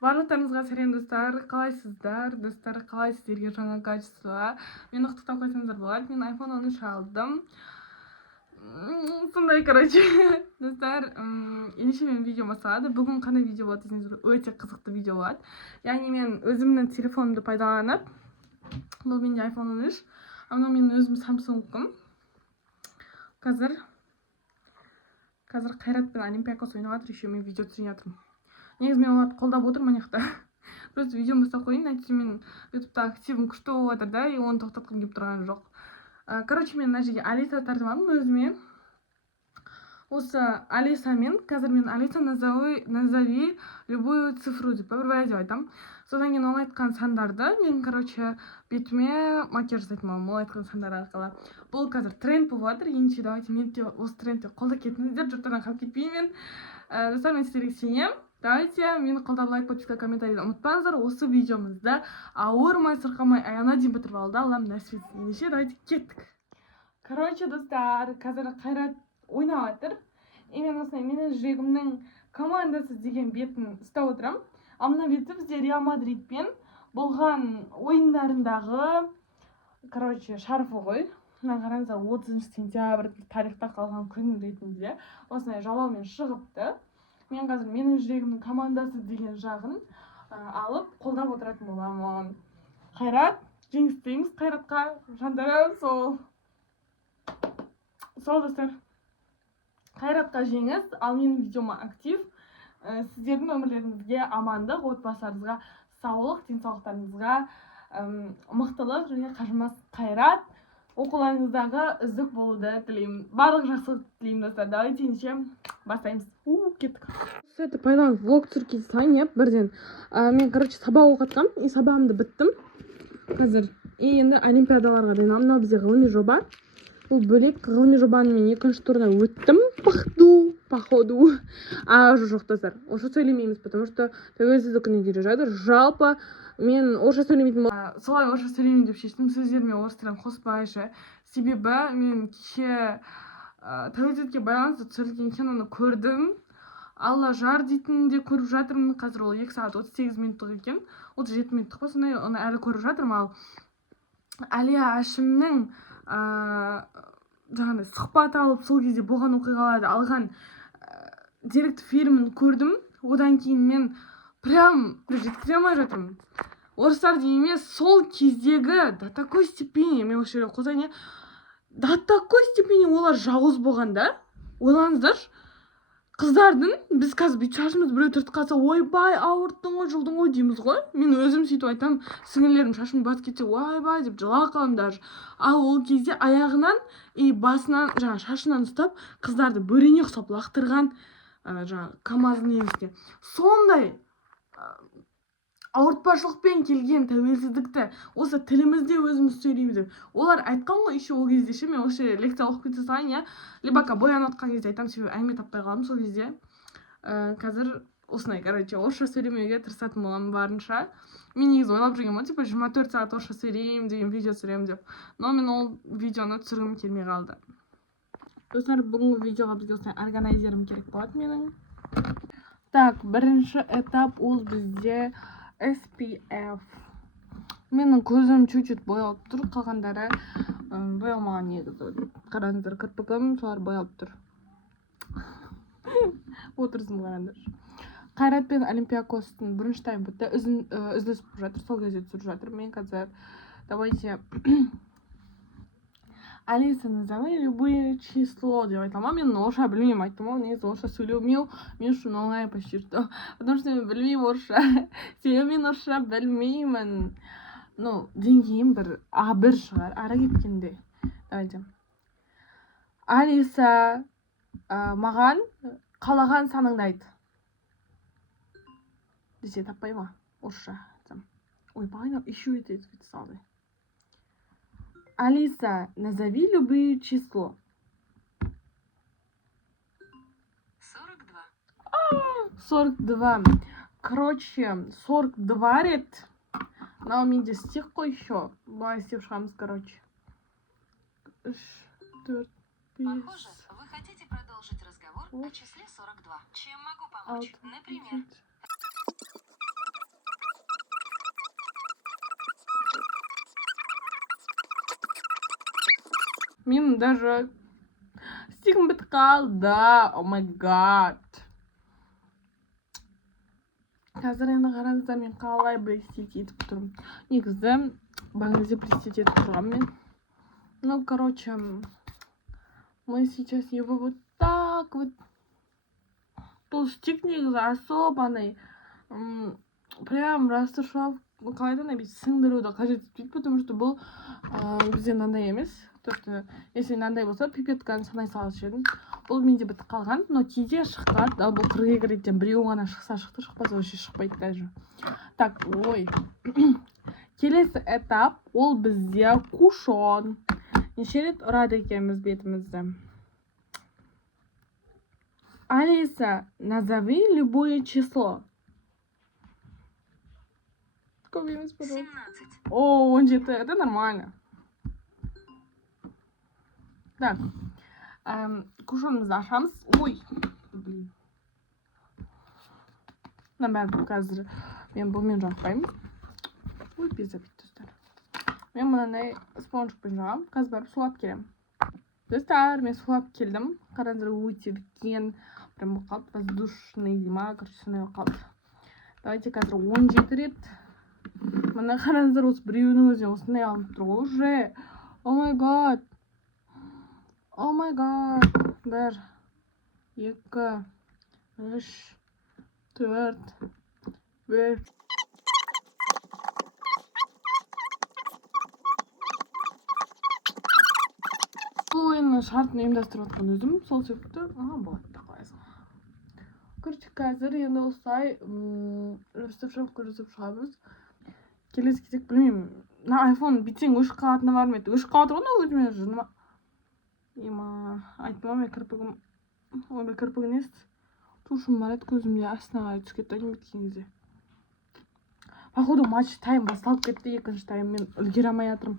Барлықтарыңызға сәлем достар, қалайсыздар? Достар, қалай сіздерге жаңа качество? Мені құттықтап қойсаңыздар болады. Мен iPhone 13 алдым. Сондай, короче. Достар, ендеше мен видео басталады. Бүгін қандай видео болады десеңіздер, өте қызықты видео болады. Яғни мен өзімнің телефонымды пайдаланып, бұл менде iPhone 13. Ана мен өзім Samsung'ым. Қазір Қайрат пен Олимпиакос ойнап жатыр, еще мен видео түсіріп жатырмын. Негізі мен оларды қолдап отырмын мына жақта. Просто видеоны бастап қояйын, әйтпесе мен ютубта активім күшті болып жатыр да, и оны тоқтатқым келіп тұрған жоқ. Короче, мен мына жерге Алиса тартып алдым өзіме. Осы Алисамен, қазір мен Алиса назови любую цифру деп бір айтамын. Содан кейін ол айтқан сандарды мен, короче, бетіме макияж жасайтын боламын, ол айтқан сандар арқылы. Бұл қазір тренд болып жатыр. Ендеше давайте мен де осы трендте қолдап кетіңіздер, жұрттардан қалып кетпеймін. Достар, мен сіздерге сенемін. Давайте мені қолдап лайк, подписка, комментарийді ұмытпаңыздар. Осы видеомызды ауырмай, сырқамай, аяғына дейін бітіріп алды. Аллам нәсіп етсін. Ендеше давайте кеттік. Короче, достар, қазір Қайрат ойнап жатыр. И мен осылай менің жүрегімнің командасы деген бетін ұстап отырамын. Ал мына беті бізде Реал Мадридпен болған ойындарындағы, короче, шарфы ғой. Мына қараңыздар, 30 сентябрь тарихта қалған күн ретінде осылай жалаумен шығыпты. Мен қазір менің жүрегімнің командасы деген жағын алып қолдап отыратын боламын. Қайрат, жеңіс тілейміз Қайратқа. Жандарым, сол достар. Қайратқа жеңіс, ал менің видеома актив. Сіздердің өмірлеріңізге амандық, отбасыларыңызға саулық, денсаулықтарыңызға мықтылық және қажымас Қайрат. Оқуларыңыздағы үздік болуды тілеймін. Барлық жақсылық тілеймін достар. Давайте ендеше бастаймыз. Кеттік. Это пайдаланып влог түсіріп кете салайын, бірден. Мен, короче, сабақ оқытқам, и сабағымды біттім. Қазір. И енді олимпиадаларға дайыналамын. Мынау бізде ғылыми жоба. Бұл бөлек ғылыми жобаны мен екінші турына өттім. Походу. Жоқ достар. Орысша сөйлемейміз, потому что тәуелсіздік күніне келе жатыр. Жалпы мен орысша сөйлемейтін болдым. Солай орысша сөйлемеймін деп шештім. Сөздеріме орыс тілін қоспайынша. Себебі мен кеше тәуелсіздікке байланысты түсірілген киноны көрдім. Алла жар дейтінін де көріп жатырмын. Қазір ол 2 сағат 38 минуттық екен. 37 минуттық па, сондай, оны әлі көріп жатырмын. Ал Әлия Әшімнің жаңағыдай сұхбат алып, сол кезде болған оқиғаларды алған деректі фильмін көрдім. Одан кейін мен прям жеткізе алмай жатырмын. Орыстарды емес, сол кездегі до такой степени, мен осы жерге қосайын, до такой степени олар жауыз болғанда. Ойлаңыздар, қыздардың, біз қазір бүйтіп шашымыз біреу түртіп қалса, ойбай, ауырттың ғой, жылдың ғой дейміз ғой. Мен өзім сөйтіп айтамын, сіңілерім шашым батып кетсе, ойбай деп жылап қаламын даже. Ал ол кезде аяғынан и басынан, жаңа шашынан ұстап, қыздарды бөрене ұқсап лақтырған, жаңа КамАЗдың немесіне. Сондай ауыртпашылықпен келген тәуелсіздікті осы тілімізде өзіміз сөйлейміз деп. Олар айтқан ғой, еще ол кезде ше, мен осы лекция оқып кете салайын, либо боянып отқан кезде айтамын, себебі әңгіме таппай қалдым сол кезде. Қазір осындай, короче, орысша сөйлемеуге тырысатын боламын барынша. Мен негізі ойлап жүргенмін ғой, типа 24 сағат орысша сөйлеймін деген видео түсіремін деп. Но мен ол видеоны түсіргім келмей қалды. Достар, бүгінгі видеоға бізге осындай органайзерім керек болады менің. Так, бірінші этап ол бізде SPF. Менің көзім чуть-чуть боялып тұр, қалғандары боялмаған негізі. Қараңыздар, кірпігім солар боялып тұр. Отырсын қараңдар. Қайрат пен Олимпиакостың бірінші тайм бітті, үзіліс болып жатыр, сол кезде түсіріп жатыр. Мен қазір давайте Алиса, назови любое число деп айтамын. Мен орысша білмеймін, айттым ғой, негізі орысша сөйлемеу мен үшін оңай почти что. Потому что мен білмеймін орысша. Себебі мен орысша білмеймін. Ну, деңгейім бір А1 шығар, ара кеткенде. Давайте. Алиса, маған қалаған саныңды айт. Десе таппай ма? Орысша. Ой, бағайна еще етеді салды. Алиса, назови любое число. 42. 42. Короче, 42 рет. Мынау менде стих қой еще. Былай істеп шығамыз, короче. 3, 4, 5. Похоже, вы хотите продолжить разговор о числе 42. Чем могу помочь? Например. Мен даже стигім бітіп қалды. О май гад. Қазір енді қараңыздар, мен қалай блестеть етіп тұрмын. Негізі бағанкезде блестеть етіп тұрғанмын мен. Ну, короче, мы сейчас его вот так вот. Толстик негізі особо анай прям расширшав қалайда анай сіңдіруді қажет етпейді, потому что бұл бізде мынандай емес. То есть, если мынандай болса, пипетканы санай салушы едім. Бұл менде бітіп қалған, но кейде шыққан. Бұл 42 реттен біреу ғана шықса шықты, шықпаса вообще шықпайды даже. Так, ой. Келесі этап, ол бізде кушон. Неше рет ұрады екенбіз бетімізді. Алиса, назови любое число. Сколько емес, пожалуйста? 17. О, 17, это нормально. Так, кушонымызды ашамыз. Ой, блин. Мына бәрі қазір мен бұлмен жақпаймын. Ой, пизда бітті достар. Мен мынандай спонжикпен жағам. Қазір барып сулап келем. Достар, мен сулап келдім. Қараңыздар, өте біткен. Прям бұл қалды. Воздушный дима, короче, сондай қалды. Давайте қазір 17 рет. Мына қараңыздар, осы біреуінің өзіне осындай алынып тұр ғой уже. О май гад. О май гад. 1, 2, 3, 4, 5. Бұл ойынның шартын ұйымдастырып отқан өзім. Сол себепті болады да қоясың. Короче, қазір енді осылай растапшапка жасап шығамыз. Келесі кезек білмеймін. Мына айфон битсең өшіп қалатыны бар ма еді? Өшіп қалады ғой, өзіме жыныма. Ема, айтпама, мен кірпігім. Ой, мен кірпігін естіс. Тушым бар еді, көзімде астына түсіп кетті, не біткен кезде. Походу, матч тайм басталып кетті, екінші тайм мен үлгере алмай жатырмын.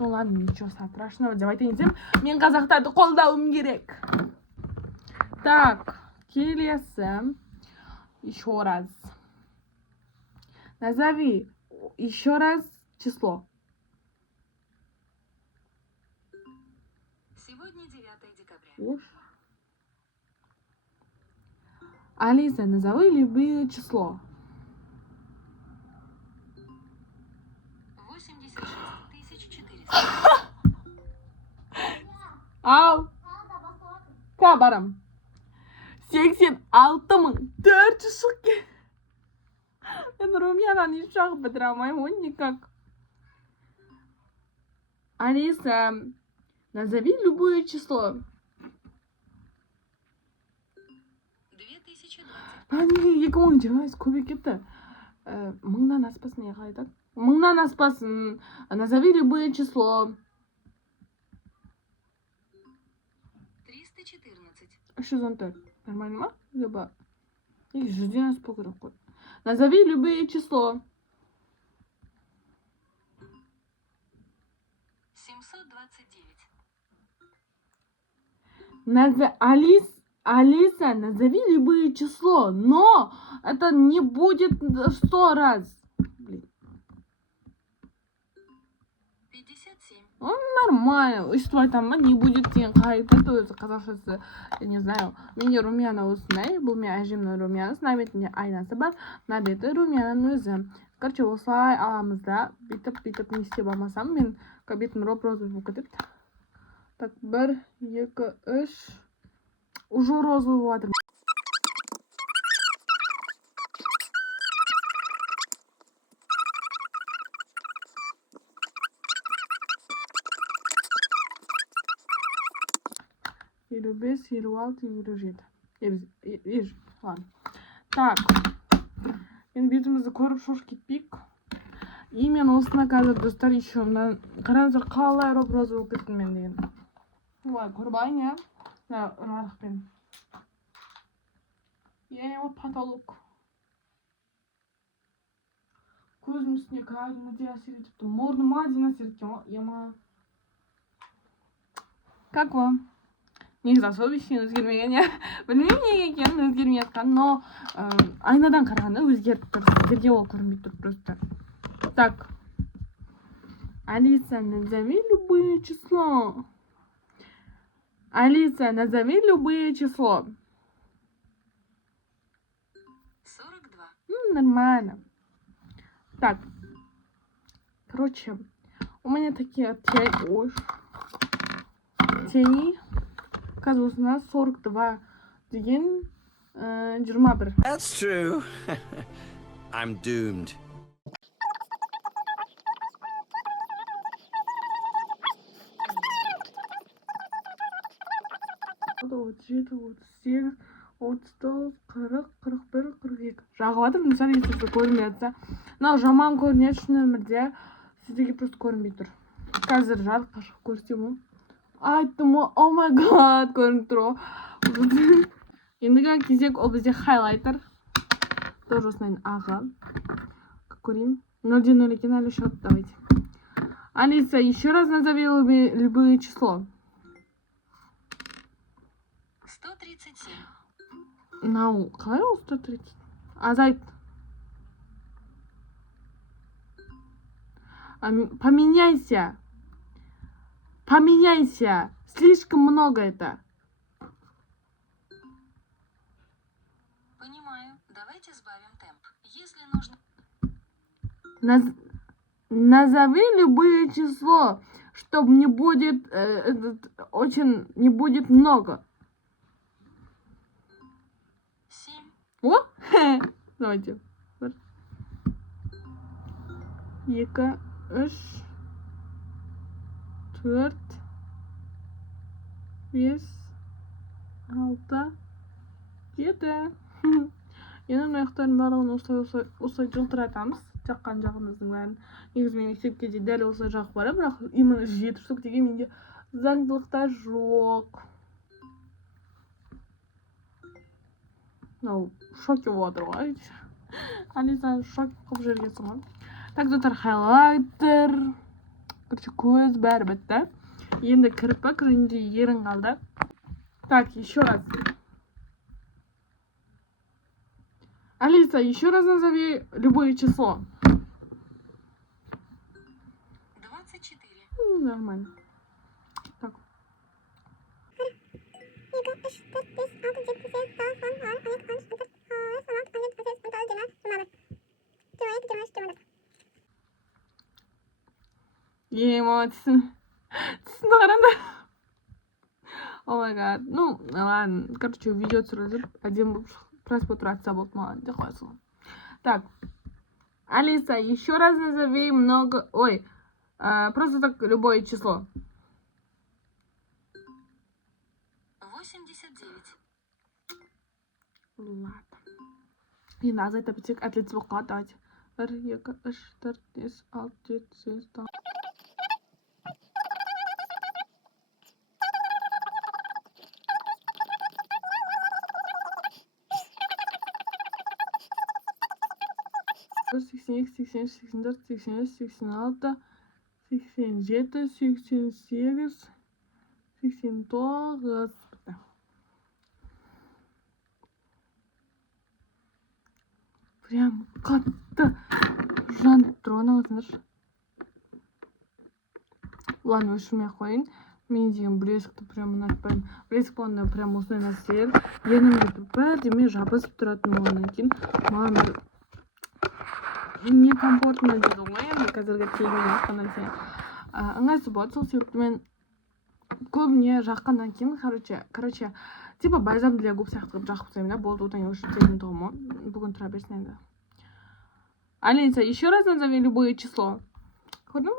Ну ладно, ничего страшного, деп айтайын десем, мен қазақтарды қолдауым керек. Так, келесі. Еще раз. Назови еще раз число. Сегодня 9 декабря. Алиса, назови любое число. 86 400. Ау. Қа барам. 86.400 шыққан. Мен румянаны шағып бітіре алмаймын, ой, никак. Алиса, назови любое число. 2020. Неге 2020 көбейіп кетті. Мыңнан аспасын не қалай айтады? Мыңнан аспасын. Назови любое число. 314. 314. Нормально ма? Либо... Неге 100-ден аспау керек қой. Назови любое число. 729. Алиса, назови любое число, но это не будет 100 раз. Блин. 57. Нормально. Что там не будет қайта өзі қазақшасы, я не знаю. Менде румяна осындай, бұл мен әжемнің румянасы, мына бетінде айнасы бар, мына беті румянаның өзі. Короче, осылай аламыз да, бүйтіп не істеп алмасам, мен бетім розовый болып кетеді. Так, 1, 2, 3. Уже розовый болып жатыр. Елу бес, елу алты, елу жеті. Ладно. Так. Енді бетімізді көріп шош кетпейік. И мен осына қазір достар еще қараңыздар қалай розовый болып кеттім мен деген. Ой, көріп алайын, я. Жарықпен. Вот потолок. Көзім үстіне кәдімгідей әсер етіпті. Мұрныма дейін әсер еткен. Ема. Как вам? Негізі особо ештеңе өзгермеген, я. Білмеймін неге екенін өзгермей жатқан, но айнадан қарағанда өзгеріп тұр. Сіздерге ол көрінбей тұр просто. Так. Алиса, назови любое число. Алиса, назови любое число. 42. Нормально. Так. Короче, у меня такие тени. Оказывается, у нас 42 деген 21. That's true. I'm doomed. Отыз жеті, 38, 39, 40, 41, 42. Жағып жатыр, мысалы естесі көрінбей жатса. Мынау жаман көрінеді шын өмірде. Сіздерге просто көрінбей тұр. Қазір жарыққа шығып көрсетемін ғой. Айттым ғой, о май гад, көрініп тұр ғой. Ендігі кезек ол бізде хайлайтер. Тоже осындай ағы. Көрейін. 0,0 екен әлі шығады, давайте. Алиса, еще раз назови любое число. 137. Мынау қалай ол 130? Азайт. Поменяйся. Поменяйся. Слишком много это. Понимаю. Давайте сбавим темп. Если нужно... Назови любое число, чтобы не будет очень не будет много. 7. О, давайте. 1, 2, 3, 4, 5, 6, 7. Енді аяқтарын барлығын осылай жылтыратамыз. Жаққан жағымыздың бәрін. Негізі мен мектепке де дәл осылай жағып барам, бірақ именно 7 штук деген менде заңдылықта жоқ. Мынау шоке болып отыр ғой. Алиса шок қылып жібергенсің ғой. Так, достар, хайлайтер. Короче, көз бәрі бітті. Енді кірпік және де ерін қалды. Так, еще раз. Алиса, еще раз назови любое число. 24. Нормально. Так. Емоции. Түсінді қараңдар. О май гад. Ну, ладно. Короче, видео түсіріліп, әдемі болып просмотрация болды маған. Де қойсың. Так. Алиса, еще раз назови много... Ой, просто так любое число. 89. Ладно. Енді азайта бітсек әтлетсіз болып қалады. Давайте. 1, 2, 3, 4, 5, 6, 7, 8, 9. Сексен екі, 84, 85, 86, 87, 88, 89. Прям қатты жанып тұр, оны өзіңдер. Ладно, өшірмей қойын. Мен деген білесікті прям ұнатпаймын. Білесік болғанда прям осындай нәрселер ернімде бірдеме жабысып тұратын болғаннан кейін маған бір некомфортно дейді ғой, енді қазіргі тегімен жаққан нәрсе ыңғайсыз болады. Сол себепті мен көбіне жаққаннан кейін, короче, типа бальзам для губ сияқты қылып жақып тастаймын да, болды, одан кейін уже тегін тұғымы. Бүгін тұра берсін енді. Алиса, еще раз назови любое число. Көрдің ба?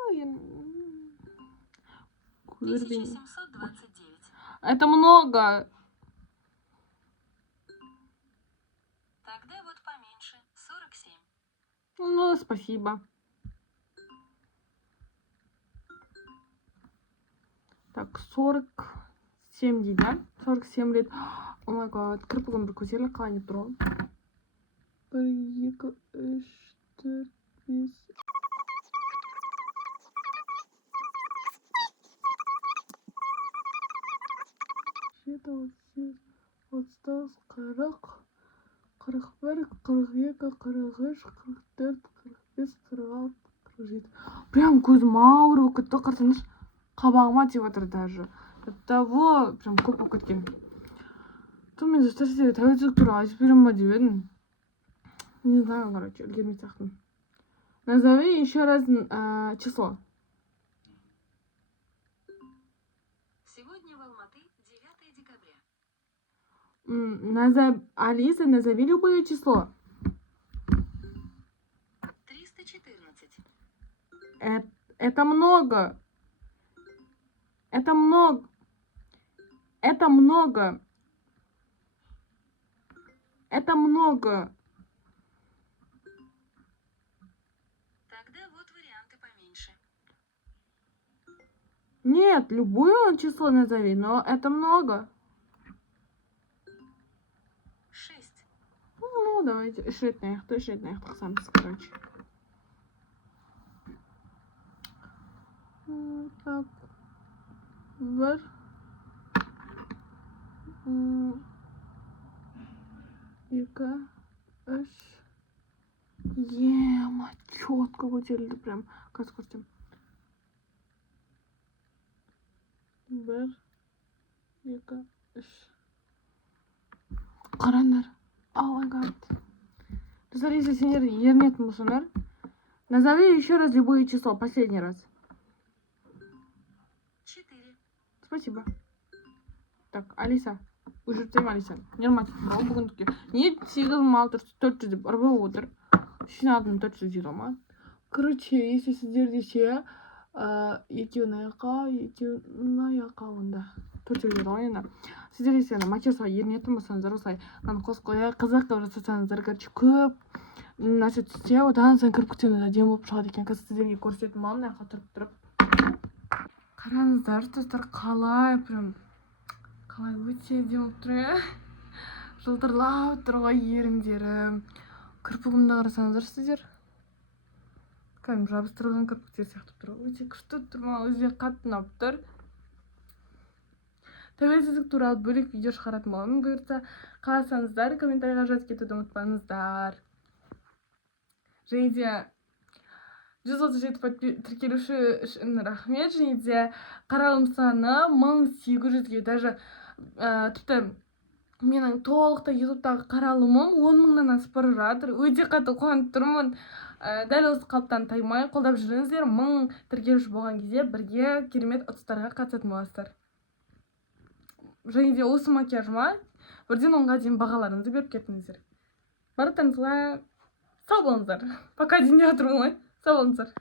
1729. Это много. Тогда вот поменьше. 47. Ну, спасибо. Так, 47 дейді. 47 рет. О май гад, кірпігім бір көтеріліп қалайын деп тұр ғой. 1, 2, 3, 4, 5. Жеті, 38, 40, 41, 42, 43, 44, 45, 46, 47. Прям көзім ауыр болып кетті, қарасаңыз. Қабағыма тиіп жатыр даже. Того прям көп болып кеткен. То мен достар сіздерге тәуелсіздік туралы айтып беремін ба деп едім. Не знаю, короче, үлгермей сияқтымын. Назови еще раз число. Сегодня в Алматы 9 декабря. Алиса, назови любое число. 314. Это много. Это много. Это много. Это много. Тогда вот варианты поменьше. Нет, любое число назови, но это много. 6. Ну, давайте. Үш рет қысамыз, короче. Так. Бір. Екі. Үш. Ема, четко көтерілді прям. Қазір көрсетемін. Бір. Екі. Үш. Қараңдар. Oh my god. Достар, если сендер ерінетін болсаңдар, назови еще раз любое число, последний раз. 4. Спасибо. Так, Алиса. Өшіртсем, Алиса. Норматив туралы бүгіндікке. Не 8,600 деп ұрып отыр. Жинадым 400 дейді ма? Короче, если сіздерде ше, екеуін аяққа онда. 400 дейді ғой енді. Сіздер есені мачерсыға ерінетін болсаңыздар, осылай қызық қылып жасасаңыздар, короче, көп нәрсе түссе, одан сайын кірпіктеріңіз әдемі болып шығады екен. Қазір сіздерге көрсететін боламын, мына жаққа тұрып. Қараңыздар, достар, қалай өте әдемі болып тұр, иә? Жылтырлап тұр ғой еріндері. Кірпігімді қарасаңыздар сіздер. Кәдімгі жабыстырылған кірпіктер сияқты тұр. Өте күшті тұр, маған өзіме қатты ұнап тұр. Тәуелсіздік туралы бөлек видео шығаратын боламын. Бұйыртса, қаласаңыздар, комментарийға жазып кетуді ұмытпаңыздар. Және де 137 тіркелуші үшін рахмет. Және де қаралым саны 1800-ге, даже тіпті менің толықтай ютубтағы қаралымым 10.000-нан асып бара жатыр. Өте қатты қуанып тұрмын. Дәл осы қалыптан таймай қолдап жүріңіздер. 1000 тіркелуші болған кезде бірге керемет ұтыстарға қатысатын боласыздар. Және де осы макияжыма 1-ден 10-ға дейін бағаларыңызды беріп кетіңіздер. Барлықтарыңызға сау болыңыздар. Пока дейін де отырмын ғой. Сау болыңыздар.